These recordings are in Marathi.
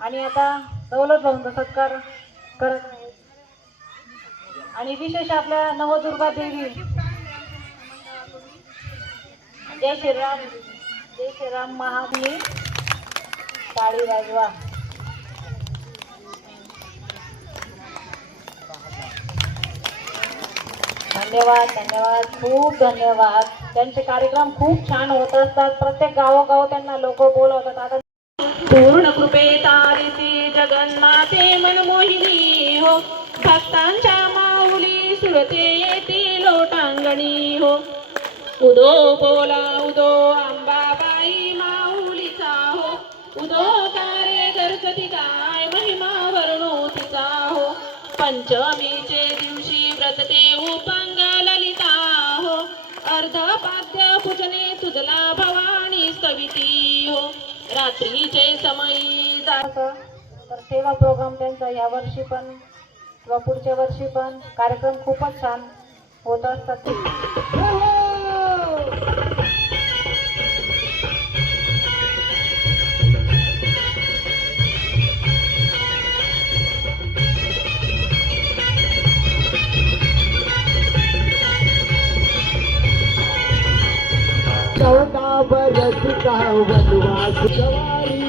आणि आता दौलत भाऊंचा सत्कार करत आणि विशेष आपल्या नवदुर्गा देवी. जय श्रीराम जय श्रीराम महाबली टाळी वाजवा धन्यवाद धन्यवाद खूप धन्यवाद. त्यांचे कार्यक्रम खूप छान होत असतात. प्रत्येक गावोगाव त्यांना लोक बोलवतात. आता पूर्ण कृपे तारिसी जगन्माते मनमोहिनी हो. भक्तांच्या माऊली सुरते येती लोटांगणी हो. उदो बोला उदो अंबाबाई माऊलीचा हो. उदो कारे गरजती काय महिमा वर्णो तिचा हो. पंचमीचे दिवशी व्रतते उपंग ललिता हो. अर्ध पाद्य पूजने तुझला रात्रीचे समयी. तर सेवा प्रोग्राम त्यांचा या वर्षी पण किंवा पुढच्या वर्षी पण कार्यक्रम खूपच छान होत असतात. चौदा बरस का वनवास सवारी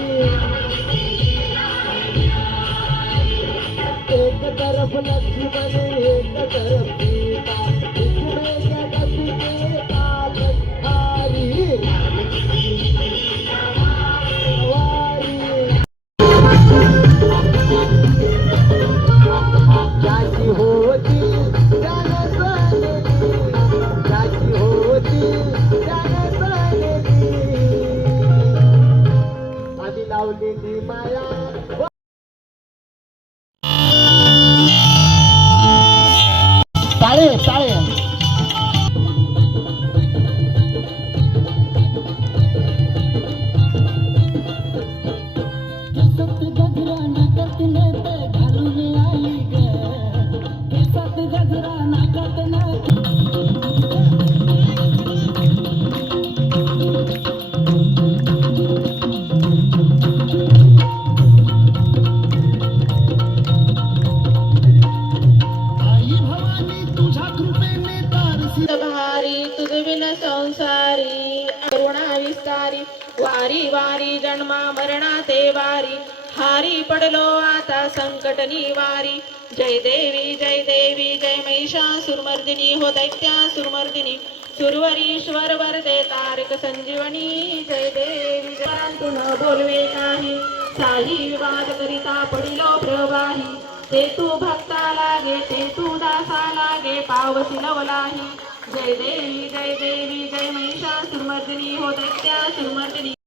एक तरफ लक्ष्मण एक तरफ सीता। टाळे टाळे वारी वारी जन्मा मरणा ते वारी हारी पडलो आता संकट निवारी जय देवी जय देवी जय महिषासुरमर्दिनी हो दैत्या सुरमर्दिनी. सुरवरीश्वर वरदे तारक संजीवनी. जय देवी परंतु न बोलवे काही साही वाद करिता पडिलो प्रवाही. ते तू भक्ता लागे ते तू दासा लागे पावसी नवलाही. जय देवी जय देवी जय महिषासुरमर्दिनी हो दैत्या सुरमर्दिनी.